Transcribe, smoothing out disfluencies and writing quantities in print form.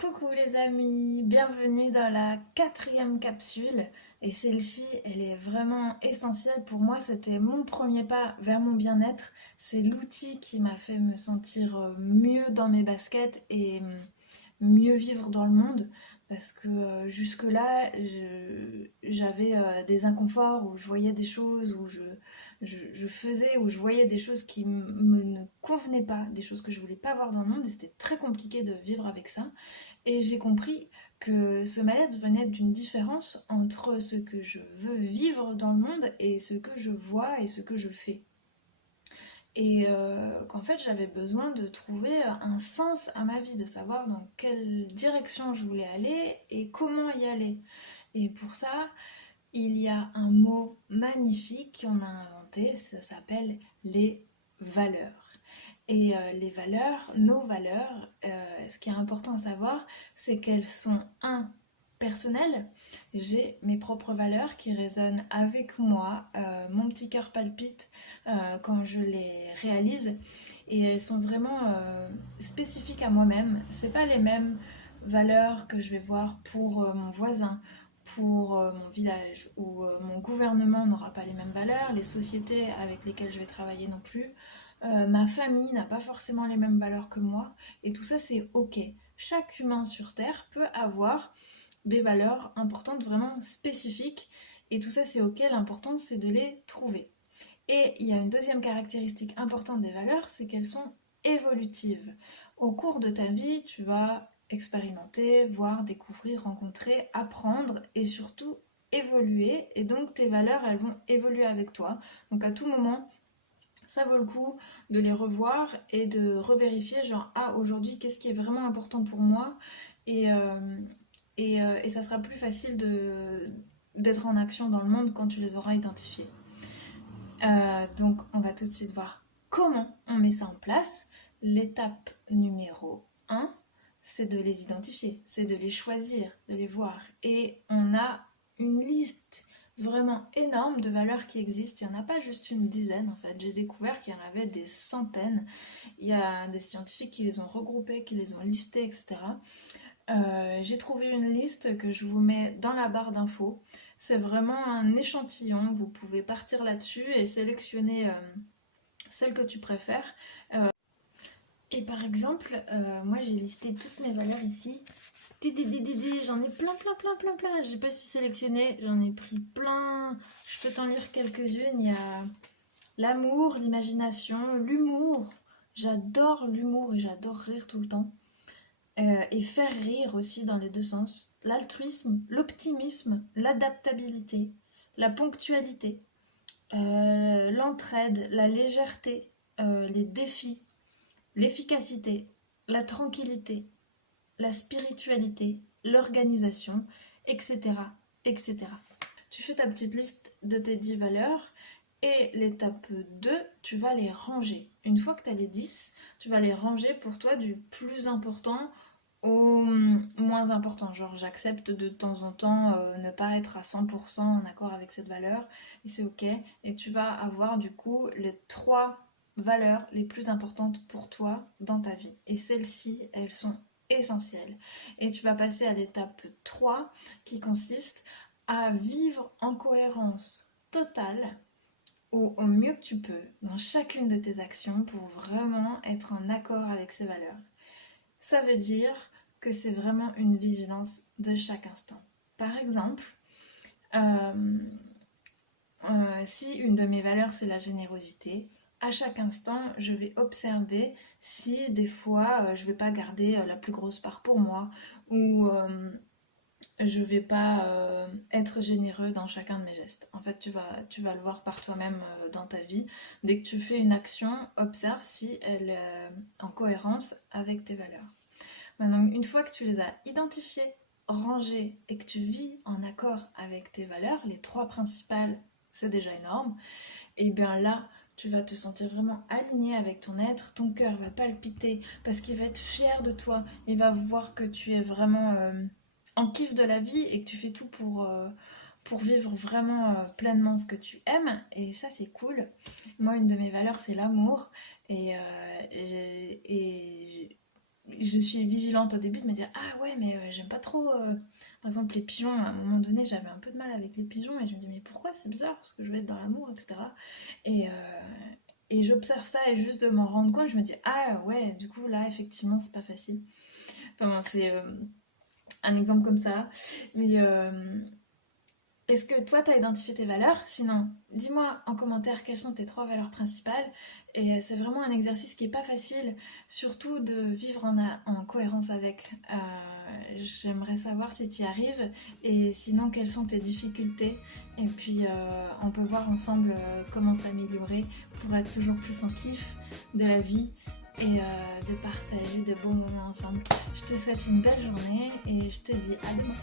Coucou les amis, bienvenue dans la quatrième capsule et celle-ci elle est vraiment essentielle pour moi, c'était mon premier pas vers mon bien-être, c'est l'outil qui m'a fait me sentir mieux dans mes baskets et mieux vivre dans le monde parce que jusque-là j'avais des inconforts où je voyais des choses, où je faisais, où je voyais des choses qui me ne convenaient pas, des choses que je voulais pas voir dans le monde et c'était très compliqué de vivre avec ça. Et j'ai compris que ce mal-être venait d'une différence entre ce que je veux vivre dans le monde et ce que je vois et ce que je fais. Et qu'en fait j'avais besoin de trouver un sens à ma vie, de savoir dans quelle direction je voulais aller et comment y aller. Et pour ça, il y a un mot magnifique qu'on a inventé, ça s'appelle les valeurs. Et les valeurs, nos valeurs, ce qui est important à savoir, c'est qu'elles sont, un, personnelles. J'ai mes propres valeurs qui résonnent avec moi. Mon petit cœur palpite quand je les réalise. Et elles sont vraiment spécifiques à moi-même. C'est pas les mêmes valeurs que je vais voir pour mon voisin, pour mon village, ou mon gouvernement n'aura pas les mêmes valeurs, les sociétés avec lesquelles je vais travailler non plus. Ma famille n'a pas forcément les mêmes valeurs que moi, et tout ça c'est ok. Chaque humain sur Terre peut avoir des valeurs importantes vraiment spécifiques, et tout ça c'est ok, l'important c'est de les trouver. Et il y a une deuxième caractéristique importante des valeurs, c'est qu'elles sont évolutives. Au cours de ta vie, tu vas expérimenter, voir, découvrir, rencontrer, apprendre et surtout évoluer, et donc tes valeurs elles vont évoluer avec toi. Donc à tout moment, ça vaut le coup de les revoir et de revérifier, genre, ah, aujourd'hui, qu'est-ce qui est vraiment important pour moi et, euh, et ça sera plus facile d'être en action dans le monde quand tu les auras identifiés. Donc, on va tout de suite voir comment on met ça en place. L'étape numéro un, c'est de les identifier, c'est de les choisir, de les voir. Et on a une liste vraiment énorme de valeurs qui existent. Il n'y en a pas juste une dizaine en fait. J'ai découvert qu'il y en avait des centaines. Il y a des scientifiques qui les ont regroupées, qui les ont listées, etc. J'ai trouvé une liste que je vous mets dans la barre d'infos. C'est vraiment un échantillon. Vous pouvez partir là-dessus et sélectionner celle que tu préfères. Et par exemple, moi j'ai listé toutes mes valeurs ici. J'en ai plein. J'ai pas su sélectionner, j'en ai pris plein. Je peux t'en lire quelques-unes. Il y a l'amour, l'imagination, l'humour. J'adore l'humour et j'adore rire tout le temps. Et faire rire aussi dans les deux sens. L'altruisme, l'optimisme, l'adaptabilité, la ponctualité, l'entraide, la légèreté, les défis, l'efficacité, la tranquillité, la spiritualité, l'organisation, etc., etc. Tu fais ta petite liste de tes 10 valeurs et l'étape 2, tu vas les ranger. Une fois que tu as les 10, tu vas les ranger pour toi du plus important au moins important. Genre j'accepte de temps en temps ne pas être à 100% en accord avec cette valeur et c'est ok. Et tu vas avoir du coup les 3 valeurs les plus importantes pour toi dans ta vie. Et celles-ci, elles sont essentielles. Et tu vas passer à l'étape 3 qui consiste à vivre en cohérence totale ou au mieux que tu peux dans chacune de tes actions pour vraiment être en accord avec ces valeurs. Ça veut dire que c'est vraiment une vigilance de chaque instant. Par exemple, euh, si une de mes valeurs c'est la générosité, à chaque instant je vais observer si des fois je vais pas garder la plus grosse part pour moi ou je vais pas être généreux dans chacun de mes gestes. En fait, tu vas le voir par toi-même dans ta vie. Dès que tu fais une action, observe si elle est en cohérence avec tes valeurs. Maintenant, une fois que tu les as identifiées, rangées et que tu vis en accord avec tes valeurs, les 3 principales, c'est déjà énorme, et bien là, tu vas te sentir vraiment aligné avec ton être, ton cœur va palpiter parce qu'il va être fier de toi, il va voir que tu es vraiment en kiff de la vie et que tu fais tout pour vivre vraiment pleinement ce que tu aimes, et ça c'est cool. Moi, une de mes valeurs c'est l'amour, et je suis vigilante au début de me dire ah ouais mais j'aime pas trop par exemple les pigeons. À un moment donné j'avais un peu de mal avec les pigeons et je me dis mais pourquoi, c'est bizarre parce que je veux être dans l'amour, etc. et, euh, et j'observe ça et juste de m'en rendre compte je me dis ah ouais du coup là effectivement c'est pas facile. Enfin bon, c'est un exemple comme ça, mais est-ce que toi, tu as identifié tes valeurs? Sinon, dis-moi en commentaire quelles sont tes trois valeurs principales. Et c'est vraiment un exercice qui n'est pas facile, surtout de vivre en cohérence avec. J'aimerais savoir si tu y arrives et sinon quelles sont tes difficultés. Et puis on peut voir ensemble comment s'améliorer pour être toujours plus en kiff de la vie et de partager de beaux moments ensemble. Je te souhaite une belle journée et je te dis à demain.